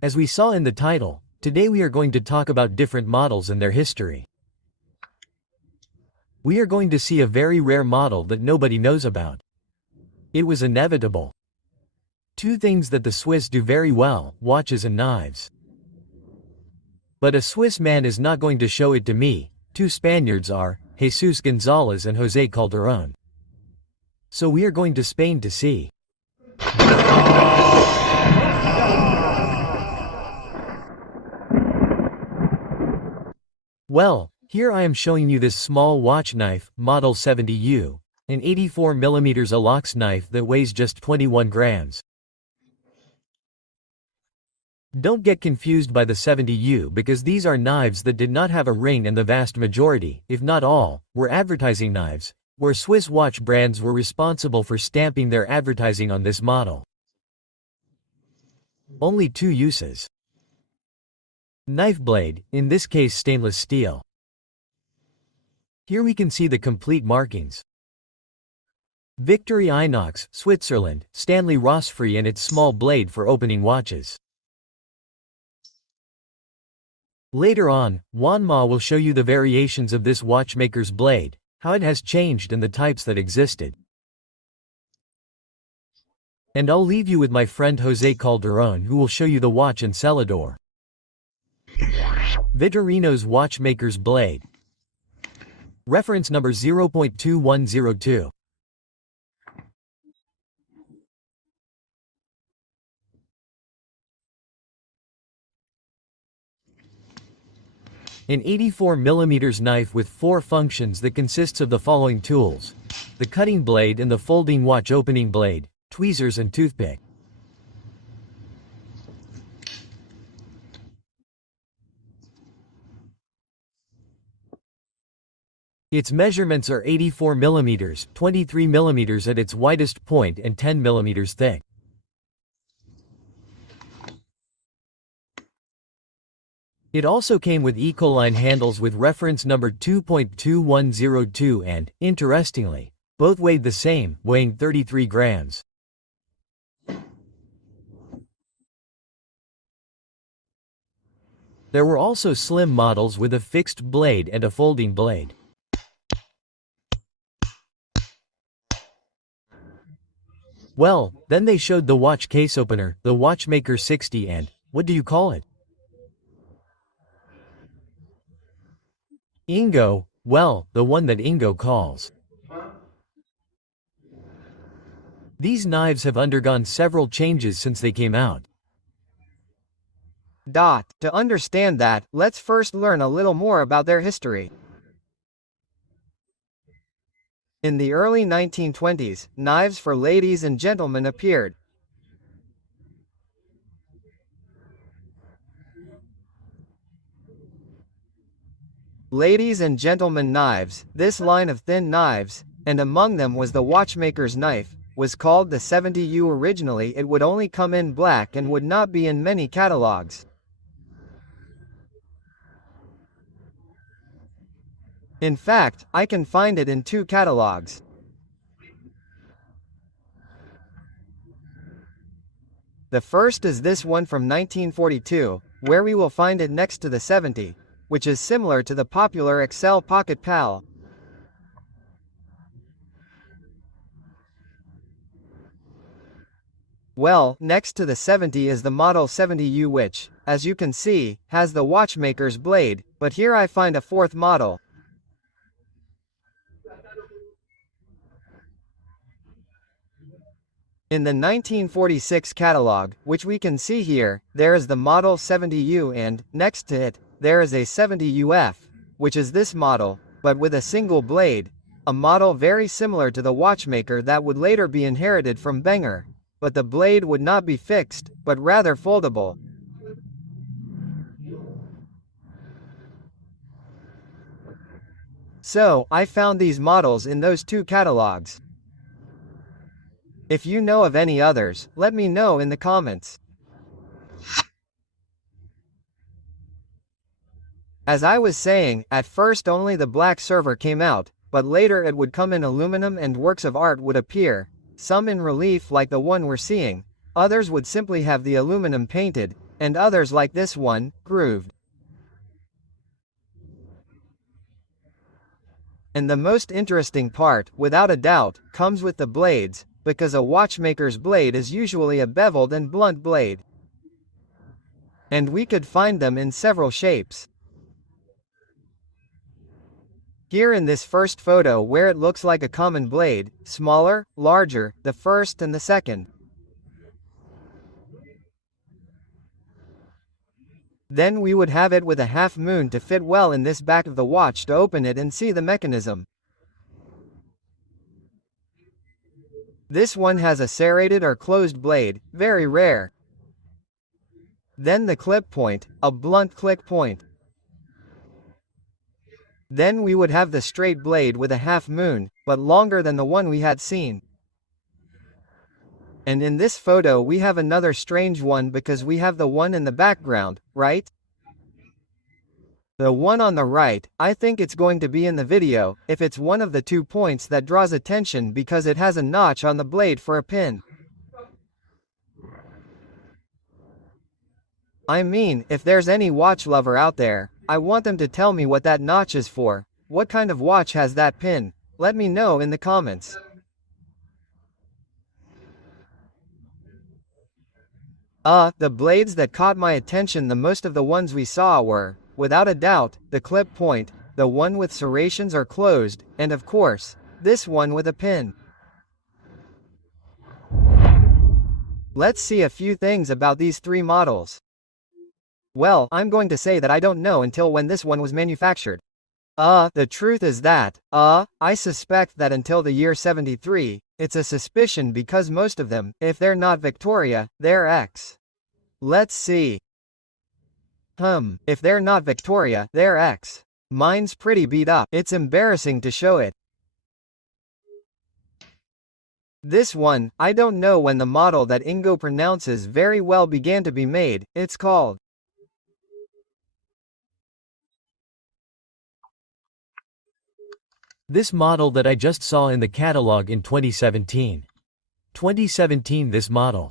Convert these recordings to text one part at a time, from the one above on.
As we saw in the title, today we are going to talk about different models and their history. We are going to see a very rare model that nobody knows about. It was inevitable. Two things that the Swiss do very well: watches and knives. But a Swiss man is not going to show it to me. Two Spaniards are, Jesus Gonzalez and José Calderón. So we are going to Spain to see. Well, here I am showing you this small watch knife, model 70U, an 84mm Alox knife that weighs just 21 grams. Don't get confused by the 70U because these are knives that did not have a ring, and the vast majority, if not all, were advertising knives, where Swiss watch brands were responsible for stamping their advertising on this model. Only two uses. Knife blade, in this case stainless steel. Here we can see the complete markings. Victorinox, Switzerland, Stanley Rossfree, and its small blade for opening watches. Later on, Juan will show you the variations of this watchmaker's blade, how it has changed, and the types that existed. And I'll leave you with my friend José Calderón, who will show you the watch and cellidor. Victorinox Watchmaker's blade. Reference number 0.2102. An 84mm knife with 4 functions that consists of the following tools: the cutting blade and the folding watch opening blade, tweezers and toothpick. Its measurements are 84mm, 23mm at its widest point and 10mm thick. It also came with Ecoline handles with reference number 2.2102 and, interestingly, both weighed the same, weighing 33 grams. There were also slim models with a fixed blade and a folding blade. Well, then they showed the watch case opener, the Watchmaker 60, and, what do you call it? Ingo, well, the one that Ingo calls. These knives have undergone several changes since they came out. To understand that, let's first learn a little more about their history. In the early 1920s, knives for ladies and gentlemen appeared. Ladies and gentlemen knives, this line of thin knives, and among them was the watchmaker's knife, was called the 70U. Originally it would only come in black and would not be in many catalogs. In fact, I can find it in 2 catalogs. The first is this one from 1942, where we will find it next to the 70, which is similar to the popular Excel Pocket Pal. Well, next to the 70 is the model 70U, which, as you can see, has the watchmaker's blade, but here I find a 4th model. In the 1946 catalog, which we can see here, there is the model 70U, and, next to it, there is a 70UF, which is this model, but with a single blade, a model very similar to the watchmaker that would later be inherited from Benger, but the blade would not be fixed, but rather foldable. So, I found these models in those 2 catalogs. If you know of any others, let me know in the comments. As I was saying, at first only the black server came out, but later it would come in aluminum and works of art would appear, some in relief like the one we're seeing, others would simply have the aluminum painted, and others like this one, grooved. And the most interesting part, without a doubt, comes with the blades, because a watchmaker's blade is usually a beveled and blunt blade. And we could find them in several shapes. Here in this first photo where it looks like a common blade, smaller, larger, the first and the second. Then we would have it with a half moon to fit well in this back of the watch to open it and see the mechanism. This one has a serrated or closed blade, very rare. Then the clip point, a blunt click point. Then we would have the straight blade with a half moon, but longer than the one we had seen. And in this photo we have another strange one because we have the one in the background, right? The one on the right, I think it's going to be in the video, if it's one of the 2 points that draws attention because it has a notch on the blade for a pin. I mean, if there's any watch lover out there, I want them to tell me what that notch is for. What kind of watch has that pin? Let me know in the comments. The blades that caught my attention the most of the ones we saw were, without a doubt, the clip point, the one with serrations or closed, and of course, this one with a pin. Let's see a few things about these 3 models. Well, I'm going to say that I don't know until when this one was manufactured. The truth is that, I suspect that until the year 73, it's a suspicion because most of them, if they're not Victoria, they're X. Let's see. If they're not Victoria, they're X. Mine's pretty beat up. It's embarrassing to show it. This one, I don't know when the model that Ingo pronounces very well began to be made. It's called This model that I just saw in the catalog in 2017. 2017 this model.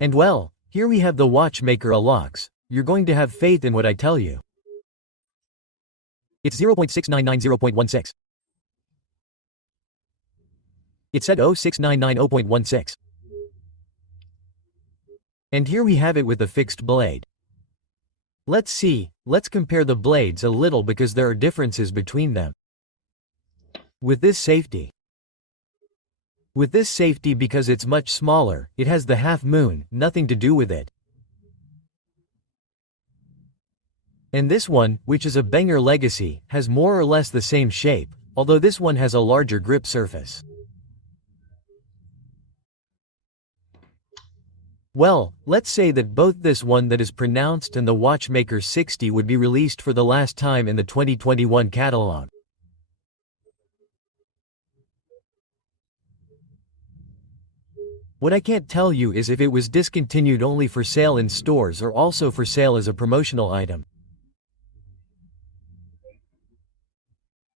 And well, here we have the watchmaker Alox. You're going to have faith in what I tell you. It's 0.6990.16. It said 0690.16. And here we have it with a fixed blade. Let's see, let's compare the blades a little because there are differences between them. With this safety because it's much smaller, it has the half moon, nothing to do with it. And this one, which is a Banger Legacy, has more or less the same shape, although this one has a larger grip surface. Well, let's say that both this one that is pronounced and the Watchmaker 60 would be released for the last time in the 2021 catalog. What I can't tell you is if it was discontinued only for sale in stores or also for sale as a promotional item.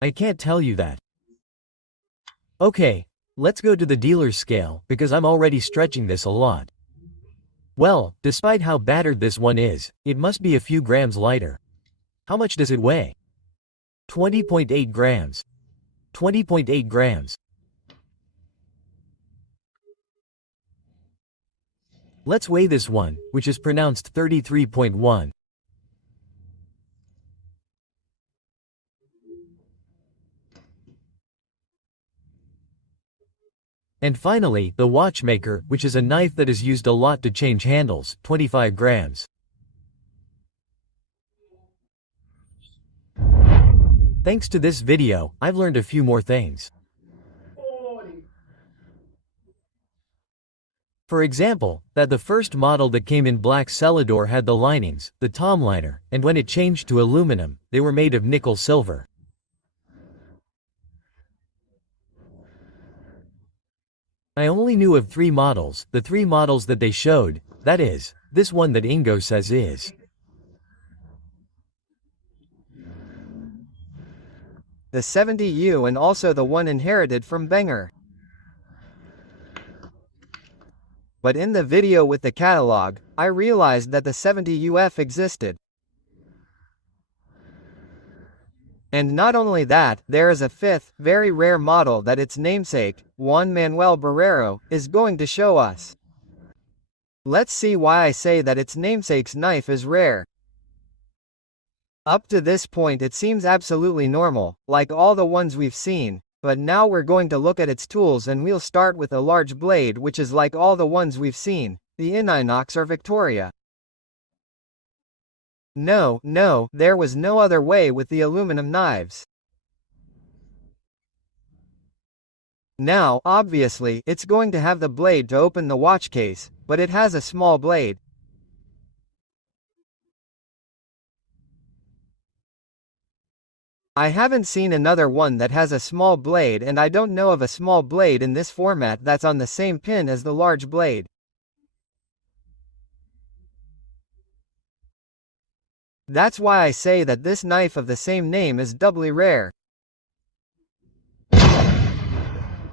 I can't tell you that. Okay, let's go to the dealer's scale, because I'm already stretching this a lot. Well, despite how battered this one is, it must be a few grams lighter. How much does it weigh? 20.8 grams. 20.8 grams. Let's weigh this one, which is pronounced 33.1. And finally, the Watchmaker, which is a knife that is used a lot to change handles, 25 grams. Thanks to this video, I've learned a few more things. For example, that the first model that came in black cellidor had the linings, the tom liner, and when it changed to aluminum, they were made of nickel silver. I only knew of 3 models, the 3 models that they showed, that is, this one that Ingo says is the 70U and also the one inherited from Banger. but in the video with the catalog, I realized that the 70UF existed. And not only that, there is a fifth, very rare model that its namesake, Juan Manuel Barrero, is going to show us. Let's see why I say that its namesake's knife is rare. Up to this point it seems absolutely normal, like all the ones we've seen, but now we're going to look at its tools and we'll start with a large blade which is like all the ones we've seen, the Uhrenüffner or Victoria. No, there was no other way with the aluminum knives. Now, obviously, it's going to have the blade to open the watch case, but it has a small blade. I haven't seen another one that has a small blade, and I don't know of a small blade in this format that's on the same pin as the large blade. That's why I say that this knife of the same name is doubly rare.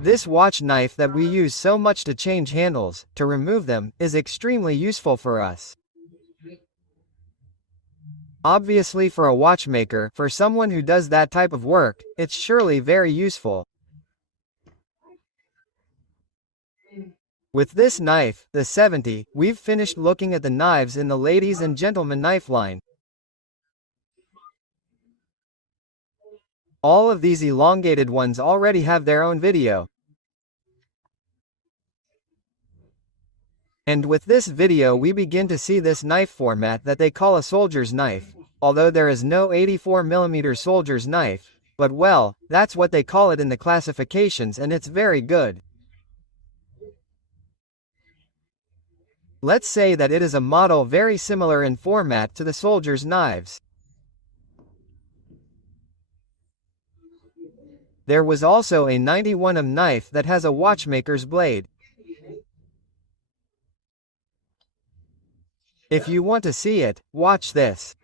This watch knife that we use so much to change handles, to remove them, is extremely useful for us. Obviously for a watchmaker, for someone who does that type of work, it's surely very useful. With this knife, the 70, we've finished looking at the knives in the ladies and gentlemen knife line. All of these elongated ones already have their own video. And with this video we begin to see this knife format that they call a soldier's knife, although there is no 84mm soldier's knife, but well, that's what they call it in the classifications and it's very good. Let's say that it is a model very similar in format to the soldier's knives. There was also a 91mm knife that has a watchmaker's blade. If you want to see it, watch this.